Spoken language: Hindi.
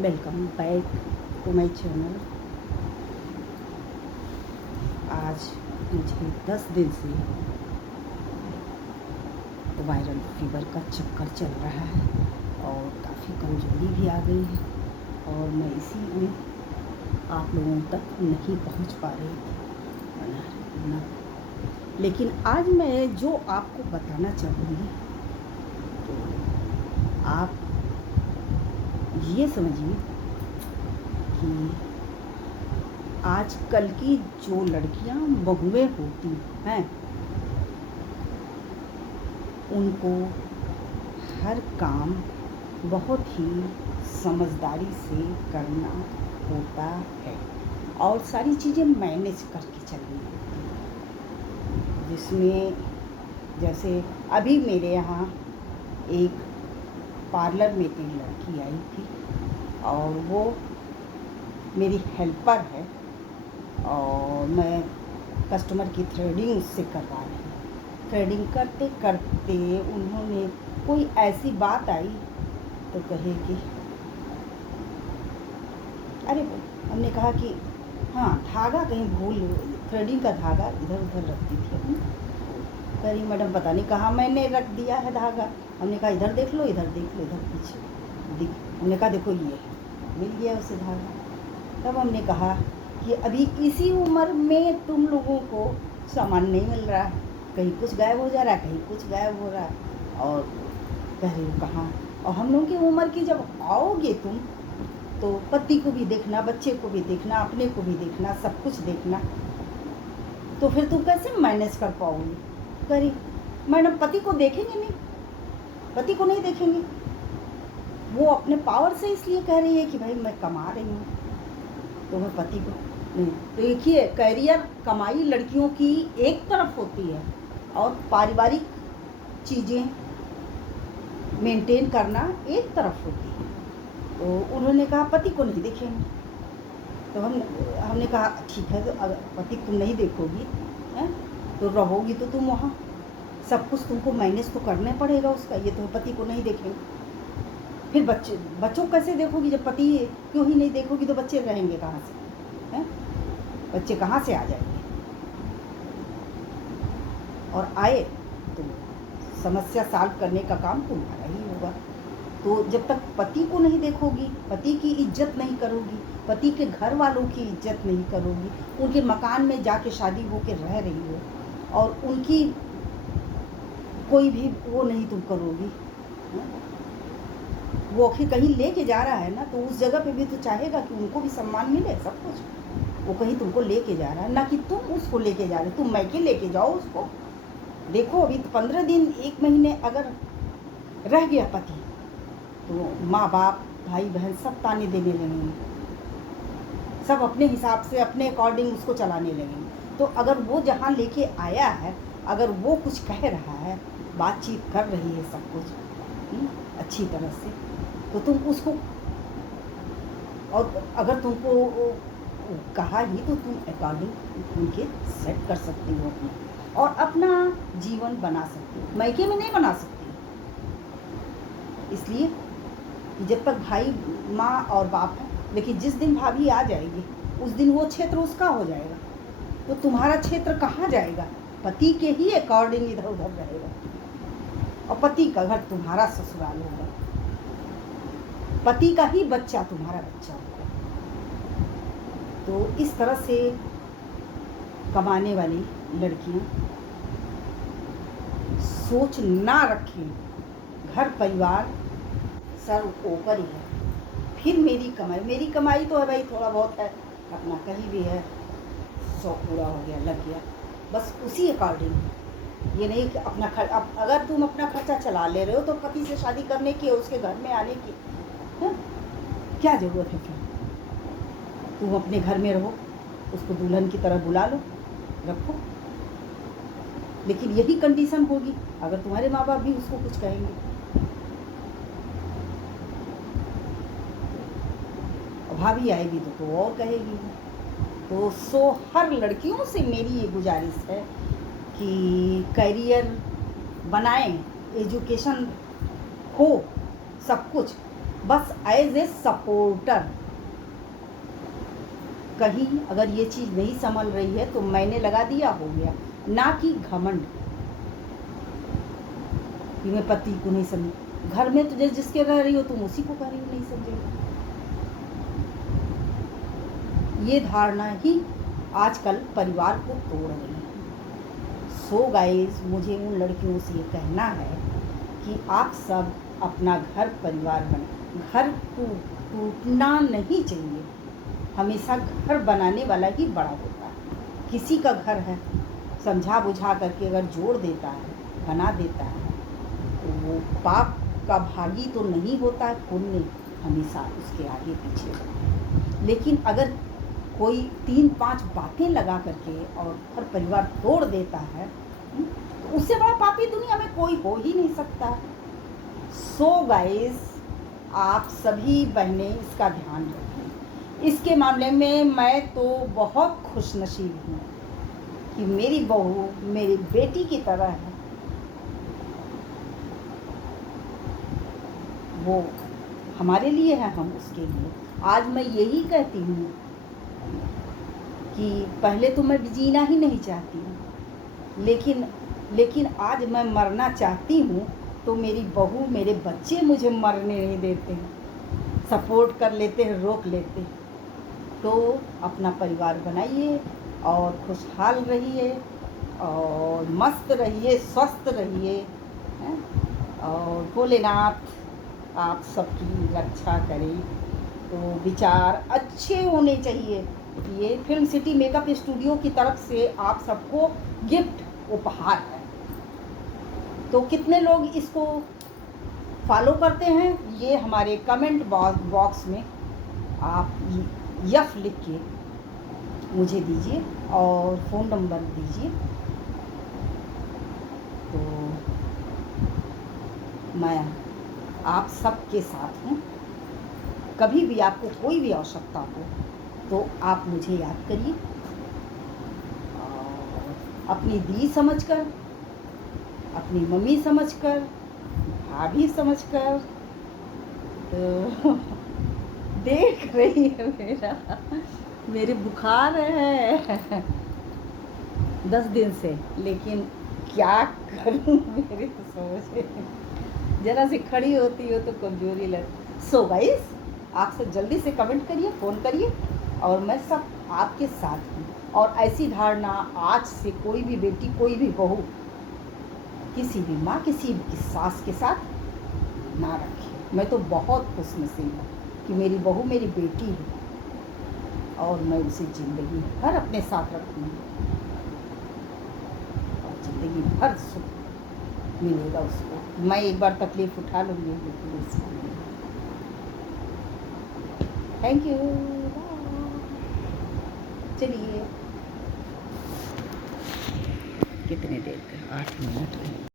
Welcome back to my channel. आज मुझे 10 दिन से वायरल फीवर का चक्कर चल रहा है और काफ़ी कमज़ोरी भी आ गई है और मैं इसी में आप लोगों तक नहीं पहुंच पा रही थी। लेकिन आज मैं जो आपको बताना चाहूँगी तो आप ये समझिए कि आजकल की जो लड़कियां बहुएं होती हैं उनको हर काम बहुत ही समझदारी से करना होता है और सारी चीज़ें मैनेज करके चलनी होती हैं। जिसमें जैसे अभी मेरे यहाँ एक पार्लर में एक लड़की आई थी और वो मेरी हेल्पर है और मैं कस्टमर की थ्रेडिंग उससे करवा रही हूँ। थ्रेडिंग करते करते उन्होंने कोई ऐसी बात आई तो कहे कि अरे हमने कहा कि हाँ धागा कहीं भूल, थ्रेडिंग का धागा इधर उधर रखती थी। करी मैडम पता नहीं कहाँ मैंने रख दिया है धागा। हमने कहा इधर देख लो, इधर देख लो, इधर पीछे हमने कहा देखो ये मिल गया उसे धागा। तब हमने कहा कि अभी इसी उम्र में तुम लोगों को सामान नहीं मिल रहा है, कहीं कुछ गायब हो जा रहा है, कहीं कुछ गायब हो रहा है और कह रही हो कहाँ। और हम लोगों की उम्र की जब आओगे तुम तो पति को भी देखना, बच्चे को भी देखना, अपने को भी देखना, सब कुछ देखना, तो फिर तुम कैसे मैनेज कर पाओगी। करी मैडम पति को देखेंगे नहीं, पति को नहीं देखेंगे। वो अपने पावर से इसलिए कह रही है कि भाई मैं कमा रही हूँ तो मैं पति को नहीं। तो देखिए कैरियर कमाई लड़कियों की एक तरफ होती है और पारिवारिक चीज़ें मेंटेन करना एक तरफ होती है। तो उन्होंने कहा पति को नहीं देखेंगे। तो हमने कहा ठीक है, तो अगर पति तुम नहीं देखोगी हैं तो रहोगी तो तुम वहाँ, सब कुछ तुमको मैनेज तो करना पड़ेगा उसका। ये तो पति को नहीं देखेंगे, फिर बच्चों कैसे देखोगी जब पति क्यों ही नहीं देखोगी तो बच्चे रहेंगे कहाँ से हैं? बच्चे कहाँ से आ जाएंगे और आए तो समस्या सॉल्व करने का काम तुम्हारा ही होगा। तो जब तक पति को नहीं देखोगी, पति की इज्जत नहीं करोगी, पति के घर वालों की इज्जत नहीं करोगी, उनके मकान में जाके शादी होकर रह रही हो और उनकी कोई भी वो नहीं तुम करोगी। वो आखिर कहीं लेके जा रहा है ना तो उस जगह पे भी तो चाहेगा कि उनको भी सम्मान मिले, सब कुछ। वो कहीं तुमको लेके जा रहा है ना कि तुम उसको लेके जा रहे हो। तुम मैके लेके जाओ उसको। देखो अभी तो 15 दिन 1 महीने अगर रह गया पति तो माँ बाप भाई बहन सब ताने देने लगेंगे, सब अपने हिसाब से अपने अकॉर्डिंग उसको चलाने लगेंगे। तो अगर वो जहाँ लेके आया है, अगर वो कुछ कह रहा है, बातचीत कर रही है सब कुछ अच्छी तरह से, तो तुम उसको, और अगर तुमको कहा ही तो तुम अकॉर्डिंग उनके सेट कर सकती हो अपना और अपना जीवन बना सकती हो। मैके में नहीं बना सकती, इसलिए जब तक भाई माँ और बाप है, लेकिन जिस दिन भाभी आ जाएगी उस दिन वो क्षेत्र उसका हो जाएगा। तो तुम्हारा क्षेत्र कहाँ जाएगा? पति के ही अकॉर्डिंग इधर उधर रहेगा और पति का घर तुम्हारा ससुराल होगा, पति का ही बच्चा तुम्हारा बच्चा होगा। तो इस तरह से कमाने वाली लड़कियां सोच ना रखें, घर परिवार सर्व ऊपर ही है, फिर मेरी कमाई तो है भाई, थोड़ा बहुत है अपना, कहीं भी है, शौक पूरा हो गया, लग गया, बस उसी अकॉर्डिंग। ये नहीं कि अपना अगर तुम अपना खर्चा चला ले रहे हो तो पति से शादी करने की, उसके घर में आने की है? क्या ज़रूरत है? फिर तुम अपने घर में रहो, उसको दुल्हन की तरह बुला लो, रखो। लेकिन यही कंडीशन होगी अगर तुम्हारे माँ बाप भी उसको कुछ कहेंगे, भाभी आएगी तो और कहेगी। तो हर लड़कियों से मेरी ये गुजारिश है कि करियर बनाएं, एजुकेशन हो, सब कुछ, बस एज ए सपोर्टर। कहीं अगर ये चीज़ नहीं संभल रही है तो मैंने लगा दिया, हो गया, ना कि घमंड कि मैं पति को नहीं समझ। घर में तो जिसके रह रही हो तुम उसी को कह रही हो नहीं समझेगा। ये धारणा ही आजकल परिवार को तोड़ रही है। सो गाइस, मुझे उन लड़कियों से ये कहना है कि आप सब अपना घर परिवार बने। घर टूटना नहीं चाहिए, हमेशा घर बनाने वाला ही बड़ा होता है। किसी का घर है समझा बुझा करके अगर जोड़ देता है, बना देता है, तो वो पाप का भागी तो नहीं होता है, पुण्य हमेशा उसके आगे पीछे होता है। लेकिन अगर कोई 3-5 बातें लगा करके और घर परिवार तोड़ देता है, तो उससे बड़ा पापी दुनिया में कोई हो ही नहीं सकता। सो गाइस, आप सभी बहनें इसका ध्यान रखें। इसके मामले में मैं तो बहुत खुशनसीब हूँ कि मेरी बहू मेरी बेटी की तरह है। वो हमारे लिए है, हम उसके लिए। आज मैं यही कहती हूँ कि पहले तो मैं जीना ही नहीं चाहती हूँ, लेकिन आज मैं मरना चाहती हूँ तो मेरी बहू मेरे बच्चे मुझे मरने नहीं देते हैं, सपोर्ट कर लेते हैं, रोक लेते हैं। तो अपना परिवार बनाइए और खुशहाल रहिए और मस्त रहिए, स्वस्थ रहिए, और भोलेनाथ आप सबकी रक्षा करें। तो विचार अच्छे होने चाहिए। ये फिल्म सिटी मेकअप स्टूडियो की तरफ से आप सबको गिफ्ट उपहार है। तो कितने लोग इसको फॉलो करते हैं, ये हमारे कमेंट बॉक्स में आप यफ लिख के मुझे दीजिए और फ़ोन नंबर दीजिए। तो मैं आप सबके साथ हूँ। कभी भी आपको कोई भी आवश्यकता हो तो आप मुझे याद करिए, और अपनी दी समझकर, अपनी मम्मी समझकर, भाभी समझकर। तो देख रही है मेरे बुखार है 10 दिन से, लेकिन क्या करूं, मेरे तो समझ जरा से खड़ी होती हो तो कमजोरी लग। सो गाइस, आप सब जल्दी से कमेंट करिए, फ़ोन करिए, और मैं सब आपके साथ हूँ। और ऐसी धारणा आज से कोई भी बेटी, कोई भी बहू, किसी भी माँ, किसी भी सास के साथ ना रखे। मैं तो बहुत खुशनसीब हूँ कि मेरी बहू मेरी बेटी है और मैं उसे ज़िंदगी भर अपने साथ रखूँगी और ज़िंदगी भर सुख मिलेगा उसको। मैं एक बार तकलीफ़ उठा लूँगी, लेकिन इसको थैंक यू। चलिए, कितने देर का, 8 मिनट।